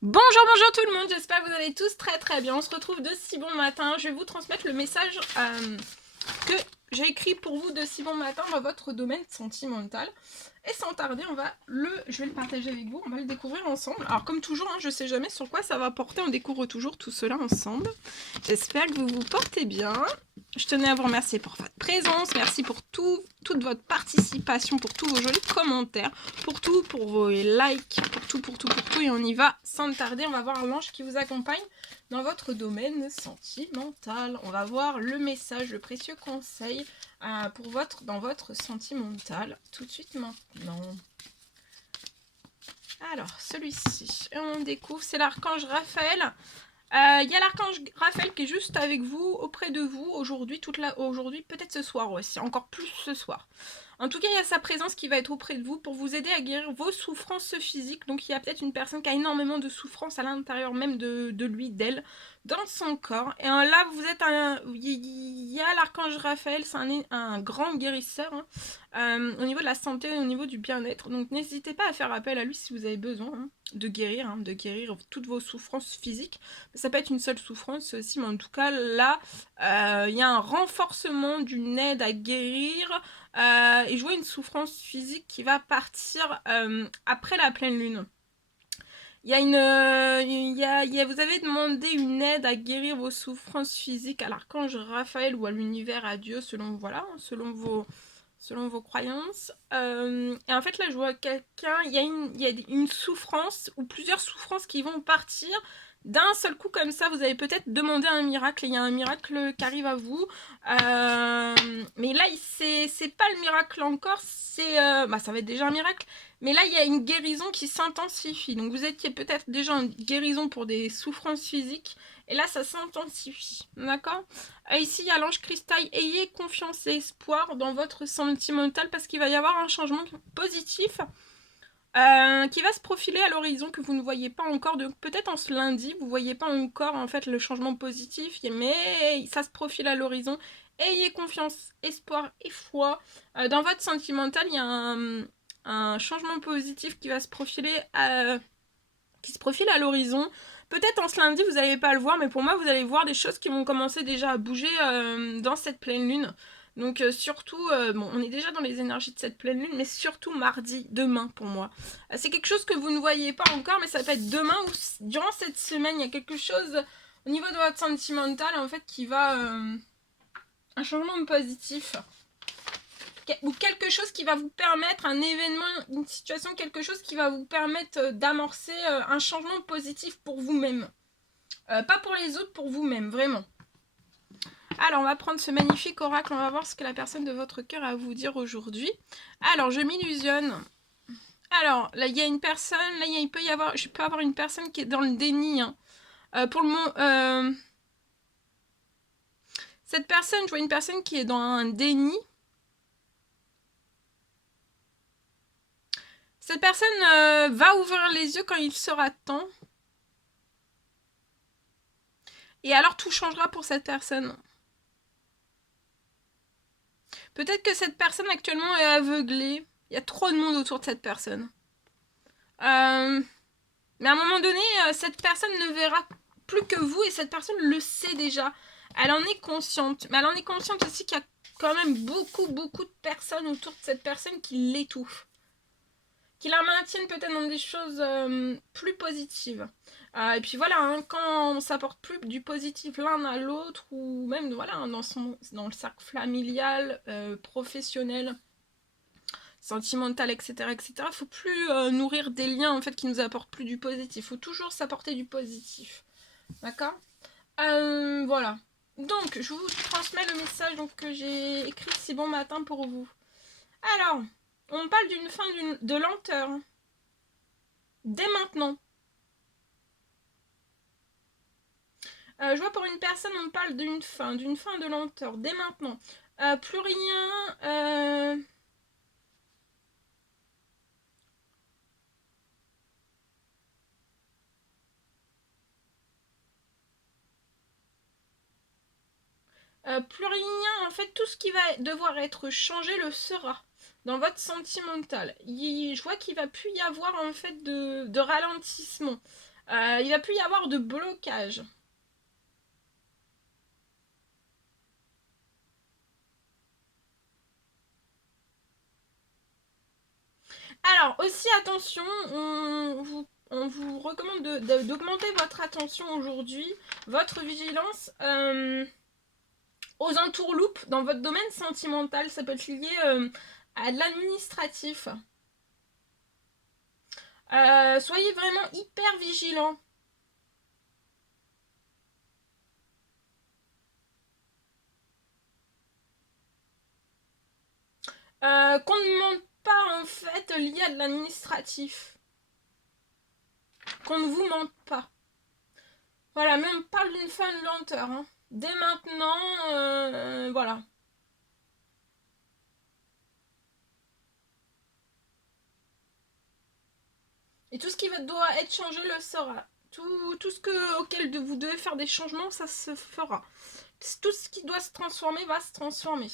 Bonjour tout le monde, j'espère que vous allez tous très bien. On se retrouve de si bon matin. Je vais vous transmettre le message que j'ai écrit pour vous de si bon matin dans votre domaine sentimental. Et sans tarder, je vais le partager avec vous, on va le découvrir ensemble. Alors comme toujours, je sais jamais sur quoi ça va porter, on découvre toujours tout cela ensemble. J'espère que vous vous portez bien. Je tenais à vous remercier pour votre présence, merci pour toute votre participation, pour tous vos jolis commentaires, pour vos likes, pour tout. Et on y va sans tarder, on va voir l'ange qui vous accompagne dans votre domaine sentimental. On va voir le message, le précieux conseil dans votre sentimental tout de suite maintenant. Alors, celui-ci, on découvre, c'est l'archange Raphaël. Il y a l'archange Raphaël qui est juste avec vous, auprès de vous, aujourd'hui, peut-être ce soir aussi, encore plus ce soir. En tout cas, il y a sa présence qui va être auprès de vous pour vous aider à guérir vos souffrances physiques. Donc il y a peut-être une personne qui a énormément de souffrances à l'intérieur même de lui, d'elle, dans son corps. Et là, il y a l'archange Raphaël, c'est un grand guérisseur au niveau de la santé, au niveau du bien-être. Donc n'hésitez pas à faire appel à lui si vous avez besoin de guérir toutes vos souffrances physiques. Ça peut être une seule souffrance aussi, mais en tout cas là, il y a un renforcement d'une aide à guérir. Et je vois une souffrance physique qui va partir après la pleine lune. Vous avez demandé une aide à guérir vos souffrances physiques à l'archange Raphaël ou à l'univers, à Dieu, selon vos croyances. Et en fait, là, je vois quelqu'un, il y a une souffrance ou plusieurs souffrances qui vont partir d'un seul coup comme ça. Vous avez peut-être demandé un miracle et il y a un miracle qui arrive à vous. Mais là, c'est pas le miracle encore, ça va être déjà un miracle. Mais là, il y a une guérison qui s'intensifie. Donc, vous étiez peut-être déjà en guérison pour des souffrances physiques. Et là, ça s'intensifie. D'accord ? Ici, il y a l'ange cristal. Ayez confiance et espoir dans votre sentimental parce qu'il va y avoir un changement positif qui va se profiler à l'horizon que vous ne voyez pas encore. Donc, peut-être en ce lundi, vous ne voyez pas encore en fait le changement positif. Mais ça se profile à l'horizon. Ayez confiance, espoir et foi. Dans votre sentimental, il y a un changement positif qui va se profiler qui se profile à l'horizon. Peut-être en ce lundi, vous n'allez pas le voir, mais pour moi, vous allez voir des choses qui vont commencer déjà à bouger dans cette pleine lune. Donc surtout, on est déjà dans les énergies de cette pleine lune, mais surtout mardi, demain pour moi. C'est quelque chose que vous ne voyez pas encore, mais ça peut être demain ou durant cette semaine, il y a quelque chose au niveau de votre sentimental en fait qui va... un changement positif ou quelque chose qui va vous permettre, un événement, une situation, quelque chose qui va vous permettre d'amorcer un changement positif pour vous-même. Pas pour les autres, pour vous-même, vraiment. Alors, on va prendre ce magnifique oracle, on va voir ce que la personne de votre cœur a à vous dire aujourd'hui. Alors, je m'illusionne. Alors, là, il y a une personne, là, je peux avoir une personne qui est dans le déni. Pour le moment, cette personne, je vois une personne qui est dans un déni. Cette personne va ouvrir les yeux quand il sera temps. Et alors tout changera pour cette personne. Peut-être que cette personne actuellement est aveuglée. Il y a trop de monde autour de cette personne. Mais à un moment donné, cette personne ne verra plus que vous et cette personne le sait déjà. Elle en est consciente. Mais elle en est consciente aussi qu'il y a quand même beaucoup de personnes autour de cette personne qui l'étouffent. Qui la maintiennent peut-être dans des choses plus positives. Et puis voilà, quand on s'apporte plus du positif l'un à l'autre, ou même voilà, dans le cercle familial, professionnel, sentimental, etc., il faut plus nourrir des liens en fait qui nous apportent plus du positif. Il faut toujours s'apporter du positif. D'accord ? Voilà. Donc, je vous transmets le message que j'ai écrit si bon matin pour vous. Alors, on parle d'une fin de lenteur. Dès maintenant. Je vois pour une personne, on parle d'une fin de lenteur, dès maintenant. Plus rien... plus rien, en fait, tout ce qui va devoir être changé le sera dans votre sentimental. Je vois qu'il va plus y avoir en fait de ralentissement. Il va plus y avoir de blocage. Alors, aussi attention, on vous recommande d'augmenter votre attention aujourd'hui, votre vigilance aux entourloupes dans votre domaine sentimental. Ça peut être lié à l'administratif. Soyez vraiment hyper vigilant. Qu'on ne mente pas en fait lié à de l'administratif. Qu'on ne vous mente pas. Voilà, mais on parle d'une fin de lenteur. Hein. Dès maintenant, voilà. Et tout ce qui doit être changé le sera. Tout ce auquel vous devez faire des changements, ça se fera. Tout ce qui doit se transformer va se transformer.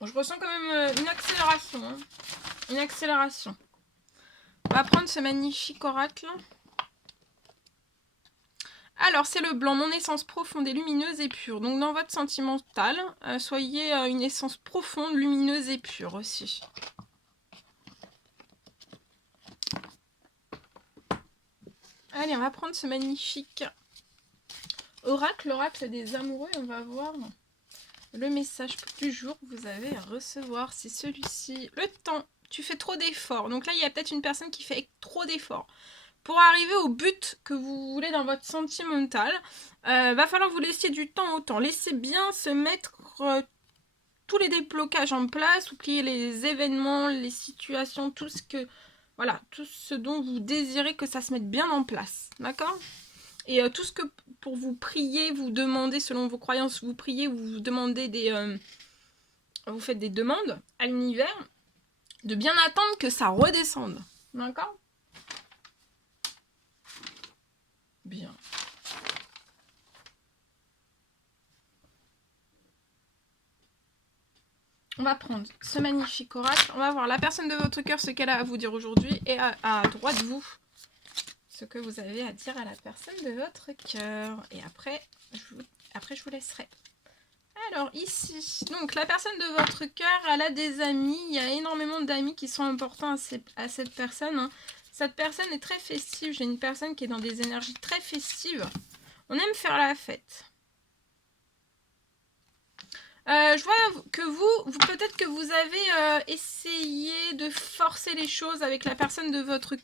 Je ressens quand même une accélération. Hein. Une accélération. On va prendre ce magnifique oracle. Alors, c'est le blanc, mon essence profonde et lumineuse et pure. Donc, dans votre sentimental, soyez une essence profonde, lumineuse et pure aussi. Allez, on va prendre ce magnifique oracle, l'oracle des amoureux. On va voir le message du jour que vous avez à recevoir. C'est celui-ci. Le temps. Tu fais trop d'efforts. Donc là, il y a peut-être une personne qui fait trop d'efforts. Pour arriver au but que vous voulez dans votre sentimental, va falloir vous laisser du temps au temps. Laissez bien se mettre tous les déblocages en place, oubliez les événements, les situations, tout ce dont vous désirez que ça se mette bien en place. D'accord ? Et tout ce que pour vous prier, vous demandez selon vos croyances, vous priez, vous demandez vous faites des demandes à l'univers, de bien attendre que ça redescende. D'accord ? Bien. On va prendre ce magnifique oracle. On va voir la personne de votre cœur, ce qu'elle a à vous dire aujourd'hui, et à droite de vous, ce que vous avez à dire à la personne de votre cœur. Et après, je vous laisserai. Alors ici, donc la personne de votre cœur, elle a des amis. Il y a énormément d'amis qui sont importants à cette personne. Hein. Cette personne est très festive. J'ai une personne qui est dans des énergies très festives. On aime faire la fête. Je vois que peut-être que vous avez essayé de forcer les choses avec la personne de votre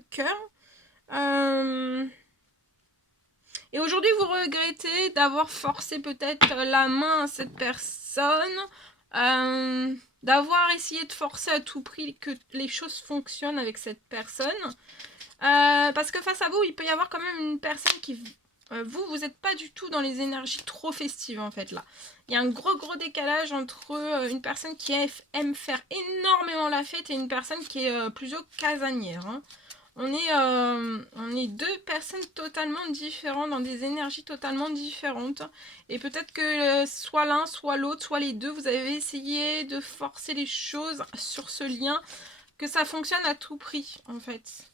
cœur. Et aujourd'hui, vous regrettez d'avoir forcé peut-être la main à cette personne, d'avoir essayé de forcer à tout prix que les choses fonctionnent avec cette personne. Parce que face à vous, il peut y avoir quand même une personne qui... vous n'êtes pas du tout dans les énergies trop festives en fait là. Il y a un gros décalage entre une personne qui aime faire énormément la fête et une personne qui est plutôt casanière. Hein. On est deux personnes totalement différentes, dans des énergies totalement différentes. Et peut-être que soit l'un, soit l'autre, soit les deux, vous avez essayé de forcer les choses sur ce lien, que ça fonctionne à tout prix en fait.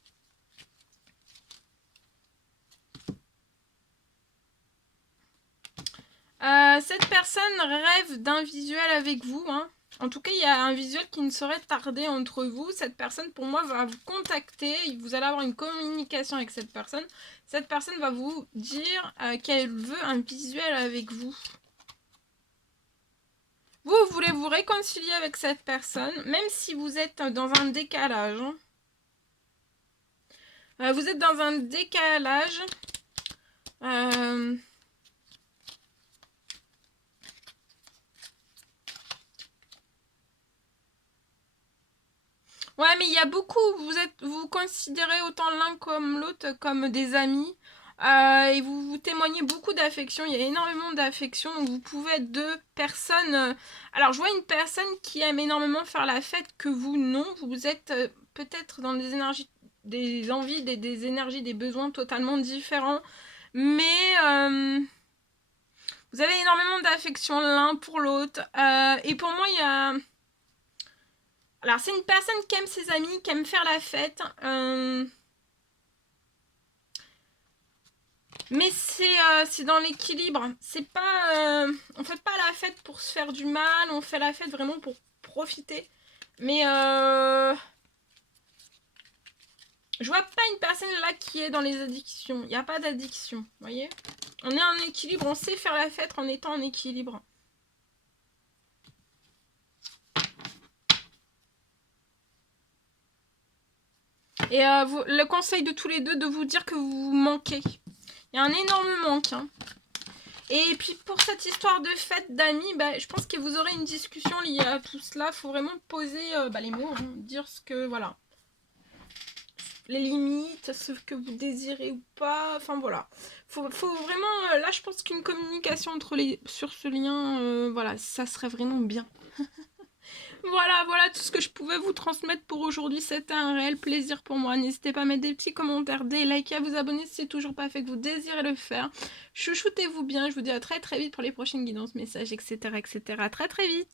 Cette personne rêve d'un visuel avec vous. Hein. En tout cas, il y a un visuel qui ne saurait tarder entre vous. Cette personne, pour moi, va vous contacter. Vous allez avoir une communication avec cette personne. Cette personne va vous dire qu'elle veut un visuel avec vous. Vous voulez vous réconcilier avec cette personne, même si vous êtes dans un décalage. Vous êtes dans un décalage. Ouais, mais il y a beaucoup, vous considérez autant l'un comme l'autre comme des amis. Et vous témoignez beaucoup d'affection, il y a énormément d'affection, donc vous pouvez être deux personnes. Alors, je vois une personne qui aime énormément faire la fête, que vous, non. Vous êtes peut-être dans des énergies, des envies, des énergies, des besoins totalement différents. Mais vous avez énormément d'affection l'un pour l'autre. Et pour moi, il y a... Alors, c'est une personne qui aime ses amis, qui aime faire la fête. Mais c'est dans l'équilibre. C'est pas... on fait pas la fête pour se faire du mal. On fait la fête vraiment pour profiter. Mais je vois pas une personne là qui est dans les addictions. Il n'y a pas d'addiction, vous voyez. On est en équilibre. On sait faire la fête en étant en équilibre. Et le conseil de tous les deux, de vous dire que vous manquez. Il y a un énorme manque. Hein. Et puis pour cette histoire de fête d'amis, bah, je pense que vous aurez une discussion liée à tout cela. Il faut vraiment poser les mots, hein, dire ce que, voilà. Les limites, ce que vous désirez ou pas. Enfin voilà. Faut vraiment. Là, je pense qu'une communication sur ce lien, voilà, ça serait vraiment bien. Voilà tout ce que je pouvais vous transmettre pour aujourd'hui. C'était un réel plaisir pour moi. N'hésitez pas à mettre des petits commentaires, des likes, à vous abonner si c'est toujours pas fait, que vous désirez le faire. Chouchoutez-vous bien. Je vous dis à très très vite pour les prochaines guidances, messages, etc. etc. À très très vite.